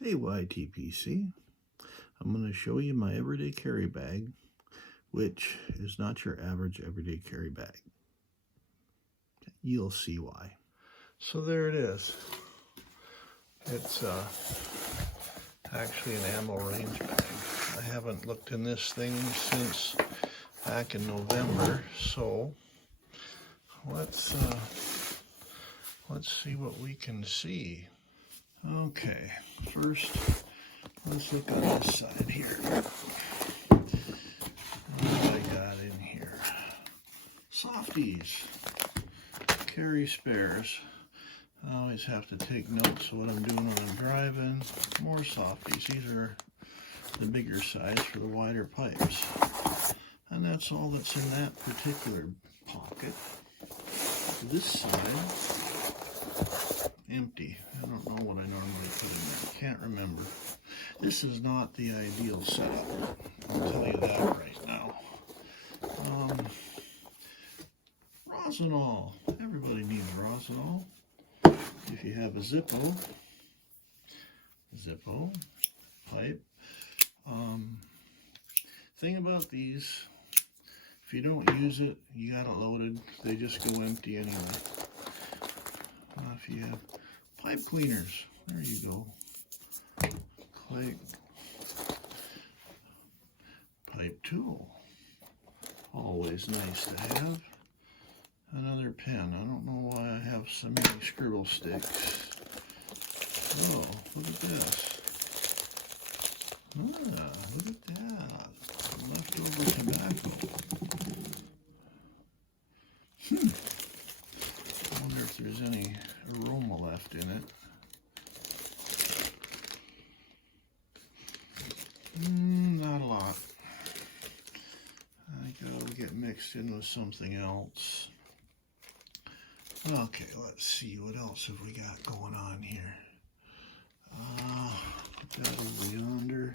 Hey YTPC, I'm going to show you my everyday carry bag, which is not your average everyday carry bag. You'll see why. So there it is. It's actually an ammo range bag. I haven't looked in this thing since back in November, so let's see what we can see. Okay, first let's look on this side here. What do I got in here? Softies, carry spares. I always have to take notes of what I'm doing when I'm driving. More softies. These are the bigger size for the wider pipes. And that's all that's in that particular pocket. This side, empty. I don't know what I normally put in there. Can't remember. This is not the ideal setup. I'll tell you that right now. Rosinol. Everybody needs Rosinol. If you have a Zippo pipe. Thing about these, if you don't use it, you got it loaded. They just go empty anyway. If you have pipe cleaners, there you go. Clay pipe tool, always nice to have. Another pen. I don't know why I have so many scribble sticks. Oh, look at this. Look at that. Leftover tobacco. I wonder if there's any aroma left in it. Not a lot. I think it'll get mixed in with something else. Okay, let's see, what else have we got going on here? Put that over yonder.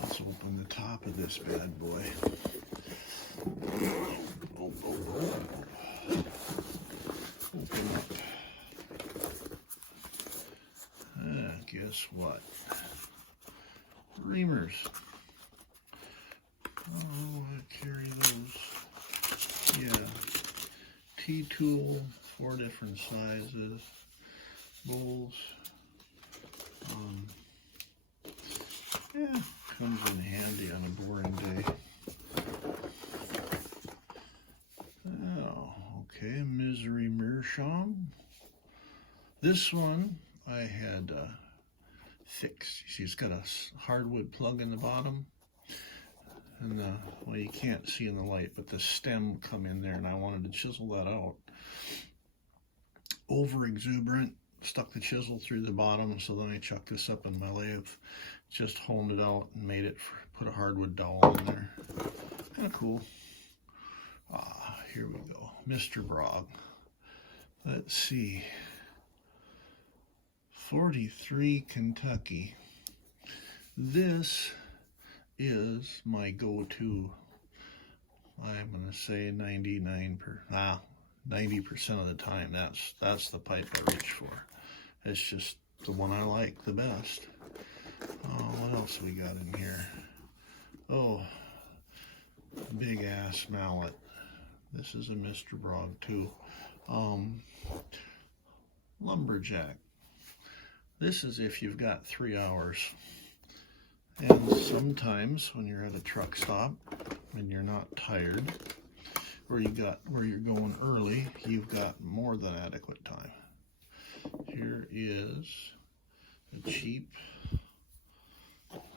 Let's open the top of this bad boy. Open up. Guess what? Reamers. Oh, I carry those. Yeah. T-tool, 4 different sizes. Bowls. Yeah, comes in handy on a boring day. Oh, okay, Misery Meerschaum. This one I had fixed. You see, it's got a hardwood plug in the bottom. And well, you can't see in the light, but the stem come in there, and I wanted to chisel that out. Over exuberant, stuck the chisel through the bottom, so then I chucked this up in my lathe, just honed it out and made it, put a hardwood dowel in there. Kind of cool. Here we go. Mr. Brog. Let's see. 43 Kentucky. This is my go-to. I'm going to say 90% of the time. That's the pipe I reach for. It's just the one I like the best. What else we got in here? Oh, big ass mallet. This is a Mr. Brog too. Lumberjack. This is if you've got 3 hours. And sometimes when you're at a truck stop and you're not tired, or you're going early, you've got more than adequate time. Here is a cheap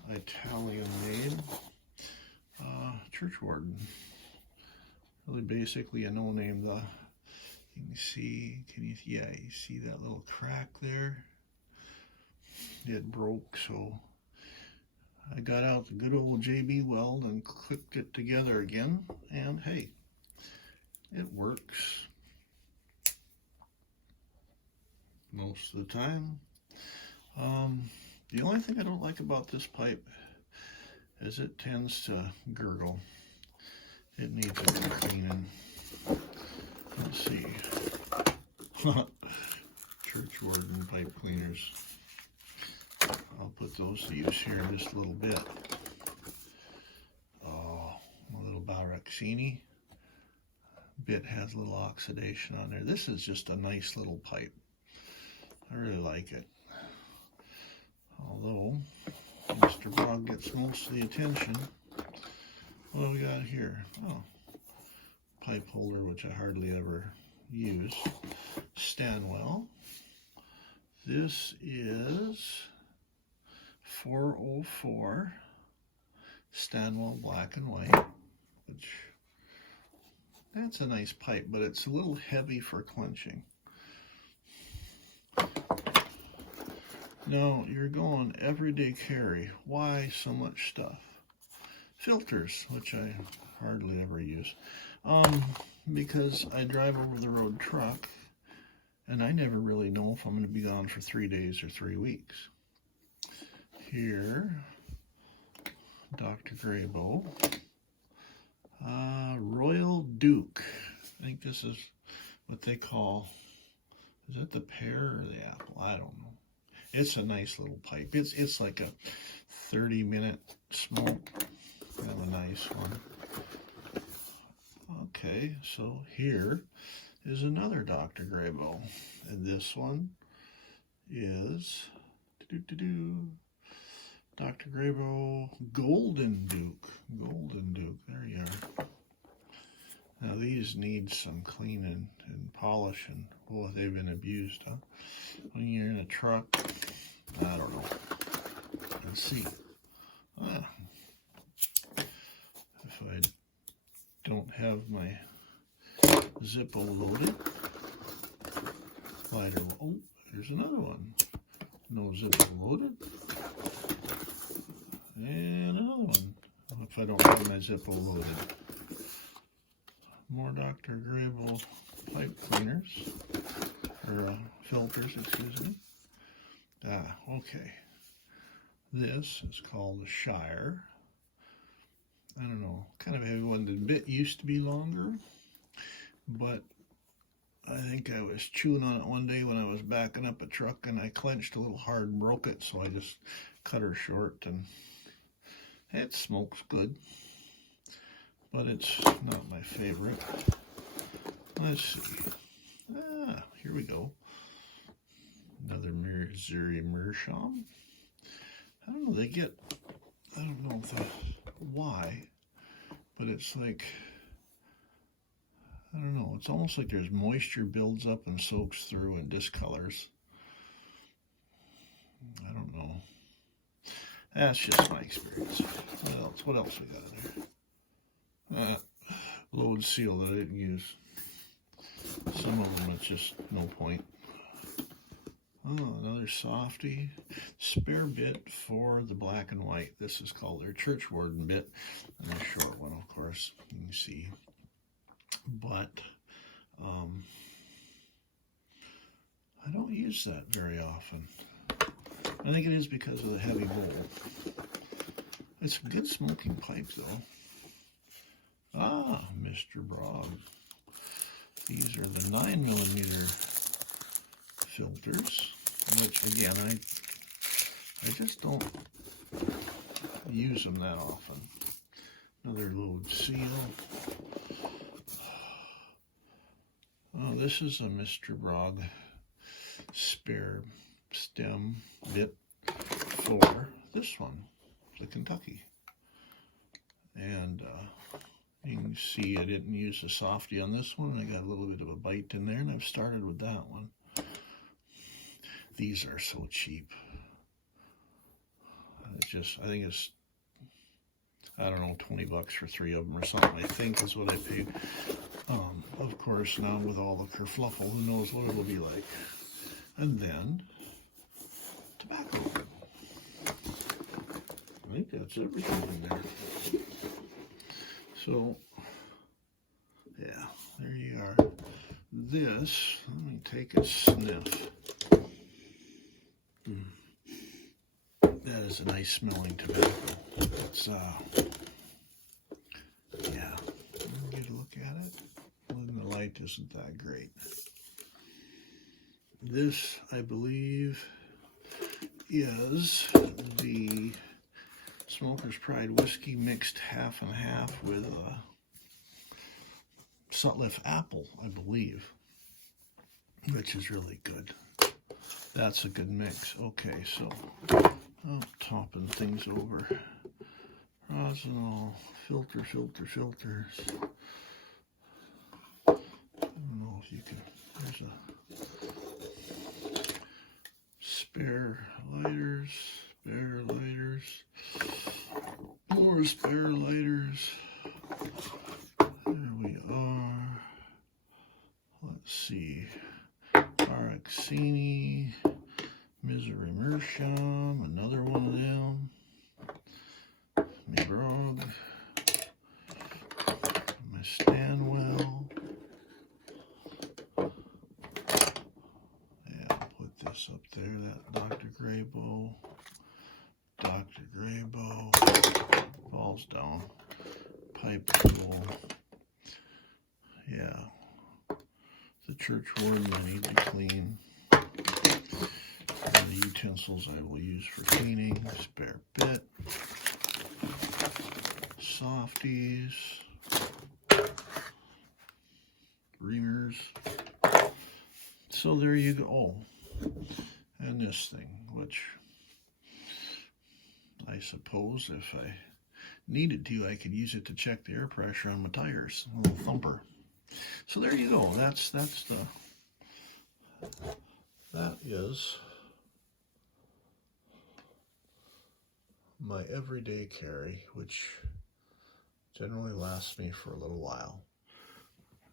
Italian-made church warden. Really basically a no-name. You can see, you see that little crack there? It broke, so I got out the good old JB weld and clicked it together again, and hey, it works most of the time. The only thing I don't like about this pipe is it tends to gurgle. It needs a bit of cleaning. Let's see. Church warden pipe cleaners. I'll those to use here in just a little bit. Oh, a little Baroxini bit has a little oxidation on there. This is just a nice little pipe. I really like it. Although Mr. Bog gets most of the attention. What do we got here? Oh, pipe holder, which I hardly ever use. Stanwell. This is 404 Stanwell black and white, which that's a nice pipe, but it's a little heavy for clenching. No, you're going everyday carry. Why so much stuff? Filters, which I hardly ever use, because I drive over the road truck, and I never really know if I'm going to be gone for 3 days or 3 weeks. Here, Dr. Graybo, Royal Duke. I think this is what they call, is it the pear or the apple? I don't know. It's a nice little pipe. It's like a 30-minute smoke. Kind of a nice one. Okay, so here is another Dr. Graybo. And this one is Dr. Graybo Golden Duke. Golden Duke. There you are. Now these need some cleaning and polishing. Boy, they've been abused, huh? When you're in a truck, I don't know. Let's see. If I don't have my Zippo loaded, lighter. Oh, here's another one. No Zippo loaded. And another one. If I don't have my Zippo loaded. More Dr. Graybo pipe cleaners, or filters, excuse me. Okay. This is called the Shire. I don't know, kind of a heavy one. The bit used to be longer, but I think I was chewing on it one day when I was backing up a truck, and I clenched a little hard and broke it, so I just cut her short, and it smokes good, but it's not my favorite. Let's see. Here we go. Another Missouri Meerschaum. I don't know, they get, I don't know why, but it's like, I don't know, it's almost like there's moisture builds up and soaks through and discolors. I don't know. That's just my experience. What else we got in there? Load seal that I didn't use. Some of them it's just no point. Oh, another softy. Spare bit for the black and white. This is called their church warden bit. And a short one, of course, you can see. But I don't use that very often. I think it is because of the heavy bowl. It's a good smoking pipe, though. Mr. Brog. These are the 9mm filters, which again I just don't use them that often. Another load seal. Oh, this is a Mr. Brog spare stem bit for this one, the Kentucky. And you can see I didn't use a softy on this one. I got a little bit of a bite in there, and I've started with that one. These are so cheap. It's just, I think it's, I don't know, $20 for 3 of them or something, I think is what I paid. Of course, now with all the kerfluffle, who knows what it'll be like. And then, tobacco. I think that's everything in there. So, yeah, there you are. This, let me take a sniff. That is a nice smelling tobacco. It's, yeah, get a look at it. The light isn't that great. This, I believe, is the Smoker's Pride whiskey mixed half and half with Sutliff apple, I believe, which is really good. That's a good mix. Okay, so I'm topping things over. Rosinol, filters. I don't know if you can, there's a spare lighters, more spare lighters. There we are. Let's see. Araxini, Misery Meerschaum, another one of them. My Grog, my Stanwell. Yeah, I'll put this up there, that Dr. Graybow. Falls down. Pipe tool. Yeah. The church warden I need to clean. And the utensils I will use for cleaning. Spare bit. Softies. Reamers. So there you go. Oh, and this thing, which I suppose if I needed to, I could use it to check the air pressure on my tires. A little thumper. So there you go. That is my everyday carry, which generally lasts me for a little while.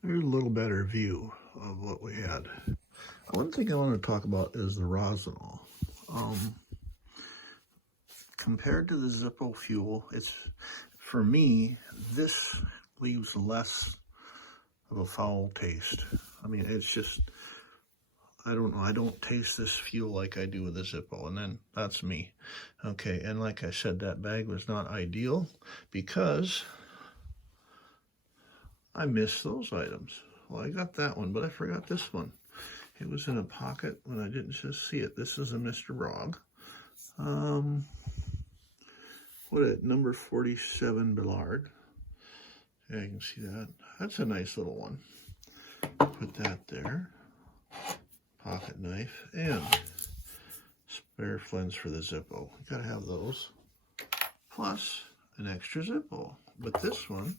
There's a little better view of what we had. One thing I want to talk about is the Rosinol. Compared to the Zippo fuel, it's, for me, this leaves less of a foul taste. I mean, it's just, I don't know, I don't taste this fuel like I do with the Zippo, and then that's me. Okay, and like I said, that bag was not ideal because I missed those items. Well, I got that one, but I forgot this one. It was in a pocket when I didn't just see it. This is a Mr. Brog. What is it? Number 47 Ballard. Yeah, you can see that. That's a nice little one. Put that there. Pocket knife and spare flens for the Zippo. You gotta have those. Plus an extra Zippo. But this one,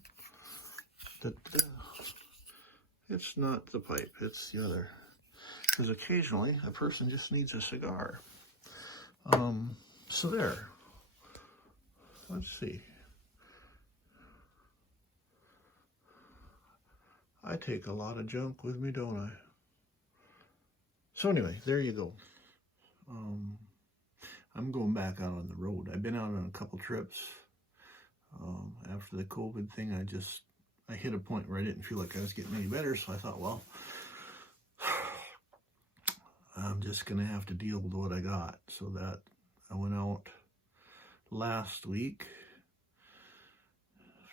it's not the pipe, it's the other. Because occasionally a person just needs a cigar. So there. Let's see. I take a lot of junk with me, don't I? So anyway, there you go. I'm going back out on the road. I've been out on a couple trips. After the COVID thing, I hit a point where I didn't feel like I was getting any better, so I thought, well, I'm just going to have to deal with what I got. So that I went out last week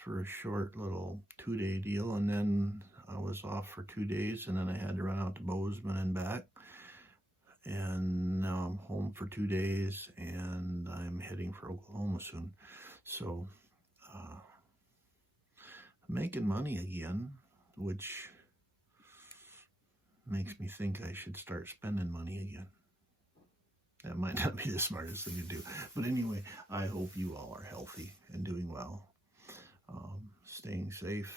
for a short little 2-day deal, and then I was off for 2 days, and then I had to run out to Bozeman and back, and now I'm home for 2 days, and I'm heading for Oklahoma soon. So making money again, which makes me think I should start spending money again. That might not be the smartest thing to do. But anyway, I hope you all are healthy and doing well. Staying safe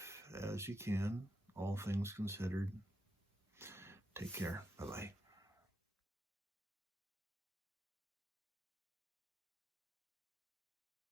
as you can, all things considered. Take care. Bye-bye.